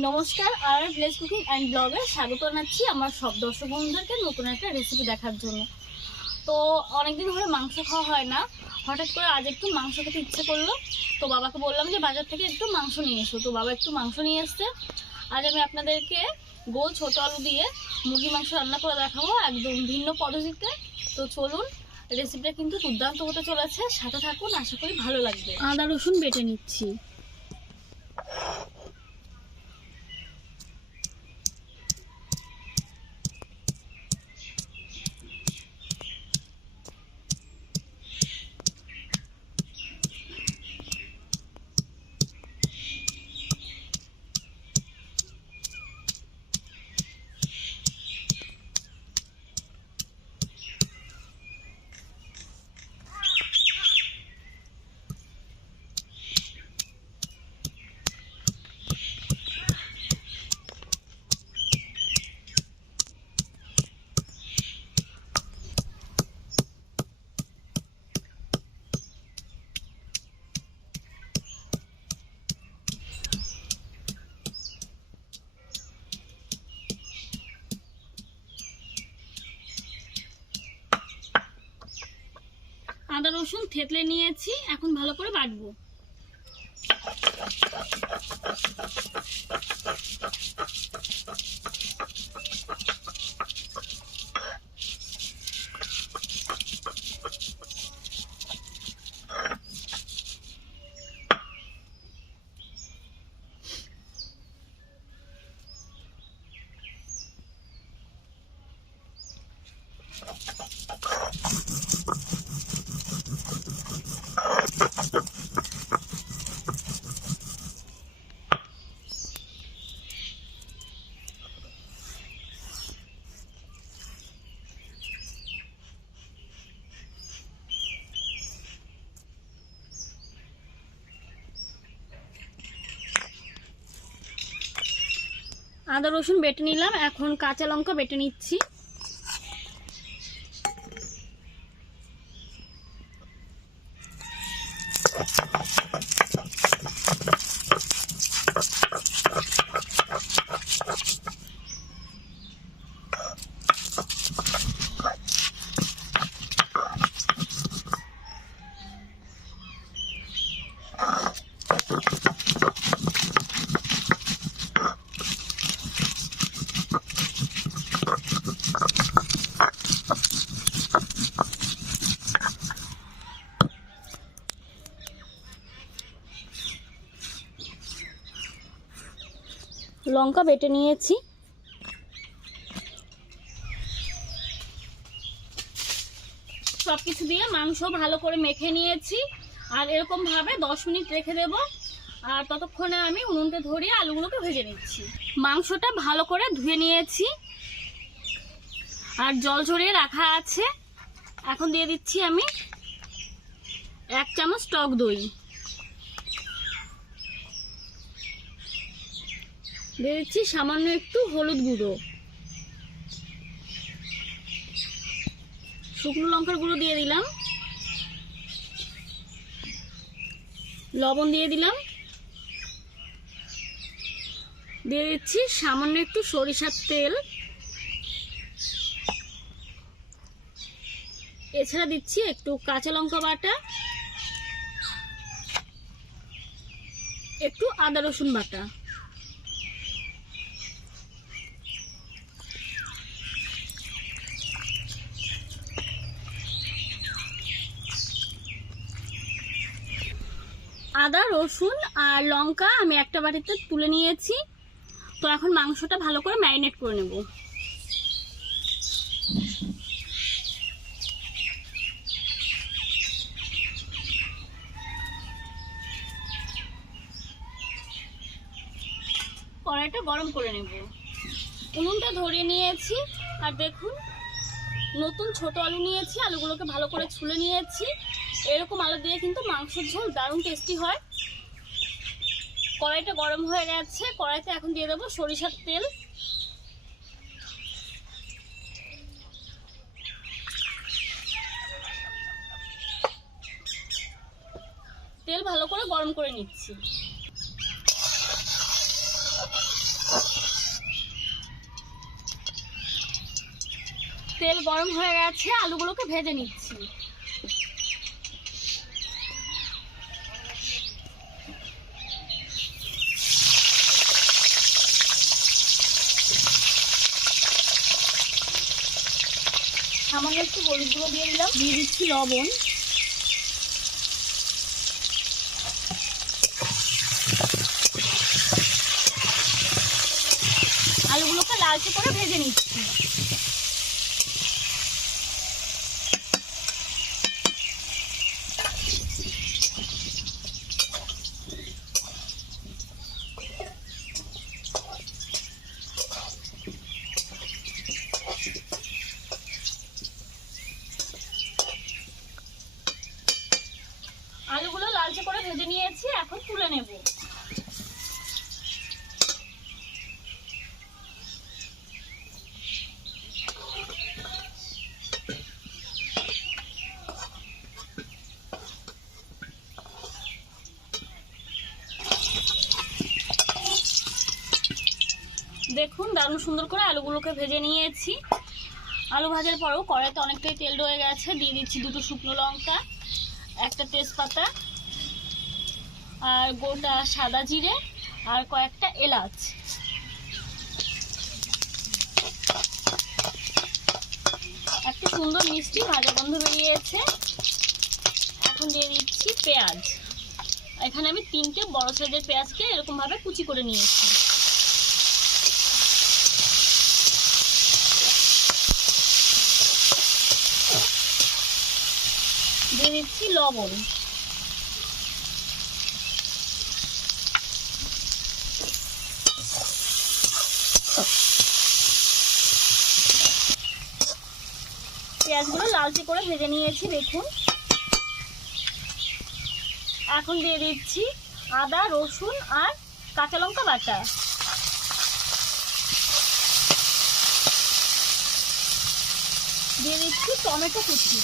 নমস্কার, আর village cooking and ব্লগে স্বাগত জানাচ্ছি আমার সব দর্শক বন্ধুদেরকে নতুন একটা রেসিপি দেখার জন্য। তো অনেকদিন ধরে মাংস খাওয়া হয় না, হঠাৎ করে আজ একটু মাংস খেতে ইচ্ছে করলো। তো বাবাকে বললাম যে বাজার থেকে একটু মাংস নিয়ে এসো, তো বাবা একটু মাংস নিয়ে এসছে। আজ আমি আপনাদেরকে গোল ছোট আলু দিয়ে মুরগির মাংস রান্না করে দেখাবো একদম ভিন্ন পদ্ধতিতে। তো চলুন, রেসিপিটা কিন্তু দুর্দান্ত হতে চলেছে, সাথে থাকুন, আশা করি ভালো লাগবে। আদা রসুন বেটে নিচ্ছি। আদা রসুন থেতলে নিয়েছি, এখন ভালো করে বাটবো। আদা রসুন বেটে নিলাম, এখন কাঁচা লঙ্কা বেটে নিচ্ছি। লঙ্কা বেটে নিয়েছি। সবকিছু দিয়ে মাংস ভালো করে মেখে নিয়েছি, আর এরকম ভাবে 10 মিনিট রেখে দেব। আর ততক্ষণে আমি উনুনটা ধরিয়ে আলুগুলোকে ভেজে নিচ্ছি। মাংসটা ভালো করে ধুয়ে নিয়েছি আর জল ঝরিয়ে রাখা আছে। এখন দিয়ে দিচ্ছি আমি 1 চামচ টক দই, দিয়ে দিচ্ছি সামান্য একটু হলুদ গুঁড়ো, শুকনো লঙ্কার গুঁড়ো দিয়ে দিলাম, লবণ দিয়ে দিলাম, দিয়ে দিচ্ছি সামান্য একটু সরিষার তেল, এছাড়া দিচ্ছি একটু কাঁচা লঙ্কা বাটা, একটু আদা রসুন বাটা। আদা রসুন আর লঙ্কা আমি একটা বাটিতে তুলে নিয়েছি। তো এখন মাংসটা ভালো করে ম্যারিনেট করে নেব। কড়াইটা গরম করে নেব, উনুনটা ধরিয়ে নিয়েছি। আর দেখুন, নতুন ছোট আলু নিয়েছি, আলুগুলোকে ভালো করে ছুলে নিয়েছি। এরকম আলু দিয়ে কিন্তু মাংসের ঝোল দারুণ টেস্টি হয়। কড়াইটা গরম হয়ে গেছে, কড়াইতে এখন দিয়ে দেবো সরিষার তেল। তেল ভালো করে গরম করে নিচ্ছি। তেল গরম হয়ে গেছে, আলুগুলোকে ভেজে নিচ্ছি। সামান্য একটু হলুদ গুঁড়ো দিয়ে দিলাম, দিয়ে দিচ্ছি লবণ, আলুগুলোকে লালচে করে ভেজে নিচ্ছি। আলুগুলো লালচে করে ভেজে নিয়েছি, এখন তুলে নেব। দেখুন দারুণ সুন্দর করে আলুগুলোকে ভেজে নিয়েছি। আলু ভাজার পরেও কড়াইতে অনেকটাই তেল রয়ে গেছে, দিয়ে দিচ্ছি 2টো শুকনো লঙ্কা, একটা তেজপাতা, আর গোটা সাদা জিরে, আর কয়েকটা এলাচ। একটা সুন্দর মিষ্টি ভাজা গন্ধ বেরিয়েছে। এখন দিয়ে দিচ্ছি পেঁয়াজ। এখানে আমি 3টে বড় সাইজের পেঁয়াজকে এরকম ভাবে কুচি করে নিয়েছি। দিয়ে দিচ্ছি লবণ, পেঁয়াজগুলো লালচে করে ভেজে নিয়েছি দেখুন। এখন দিয়ে দিচ্ছি আদা, রসুন আর কাঁচা লঙ্কা বাটা। দিয়ে দিচ্ছি টমেটো কুচি।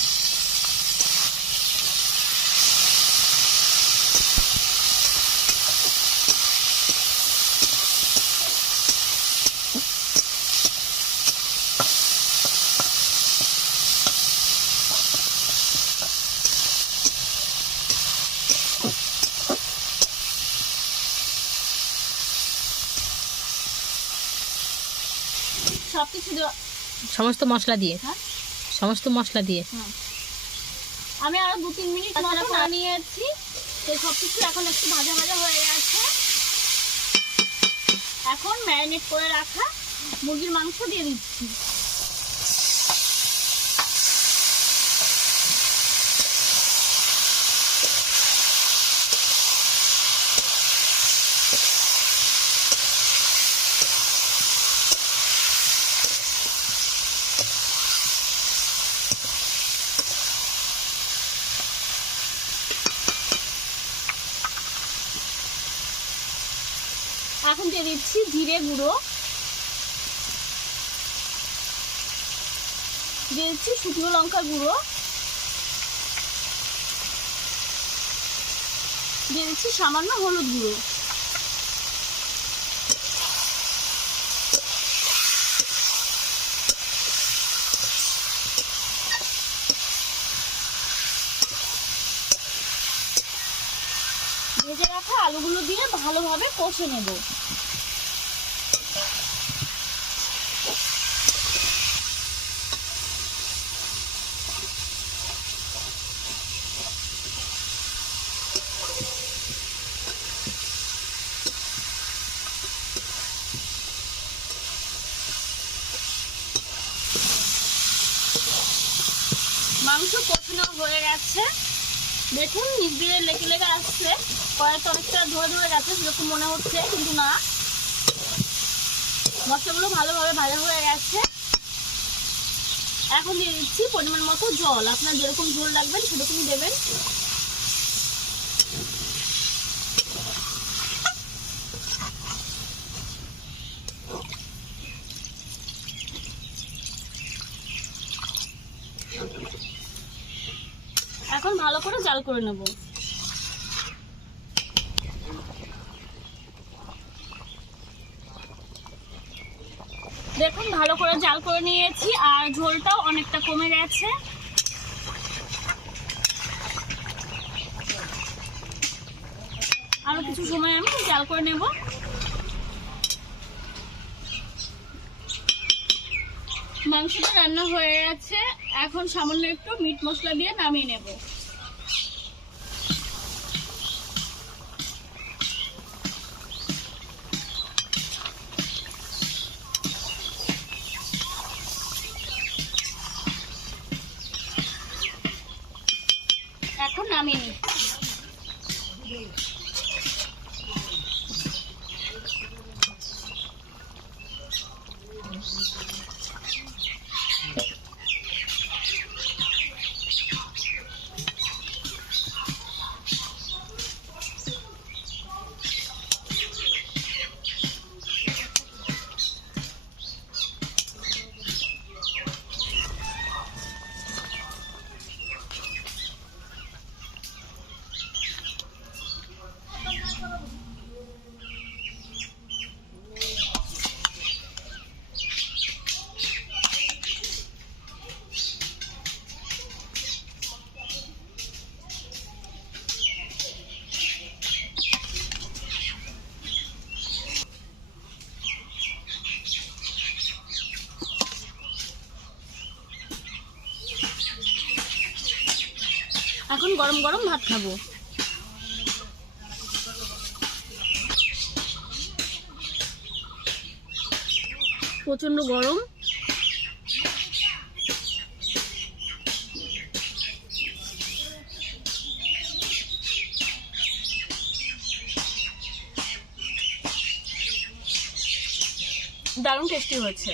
সবকিছু সমস্ত মশলা দিয়ে, হ্যাঁ সমস্ত মশলা দিয়ে আমি আরো 2-3 মিনিট মতো নিয়েছি। তো সবকিছু এখন একটু ভাজা ভাজা হয়ে গেছে। এখন ম্যারিনেট করে রাখা মুরগির মাংস দিয়ে দিচ্ছি। এখন দিয়ে দিচ্ছি জিরে গুঁড়ো, দিয়ে দিচ্ছি শুকনো লঙ্কা গুঁড়ো, দিয়ে দিচ্ছি সামান্য হলুদ গুঁড়ো। ভেজে রাখা আলুগুলো দিয়ে ভালোভাবে কষে নেব। মাংস কষানো হয়ে গেছে দেখুন, নিচ দিয়ে লেগে লেগে আসছে, কড়াইতে অনেকটা ধরে ধরে গেছে সেরকম মনে হচ্ছে, কিন্তু না, মশলাগুলো ভালোভাবে ভাজা হয়ে গেছে। এখন দিয়ে দিচ্ছি পরিমাণ মতো জল, আপনার যেরকম ঝোল রাখবেন সেরকমই দেবেন। এখন ভালো করে জাল করে নেব। দেখুন ভালো করে জাল করে নিয়েছি আর ঝোলটাও অনেকটা কমে গেছে। আরো কিছু সময় আমি জাল করে নেব। মাংসটা রান্না হয়ে গেছে, এখন সামান্য একটু মিট মশলা দিয়ে নামিয়ে নেব। এখন নামিয়ে নিই। এখন গরম গরম ভাত খাবো। প্রচন্ড গরম। দারুণ টেস্টি হয়েছে।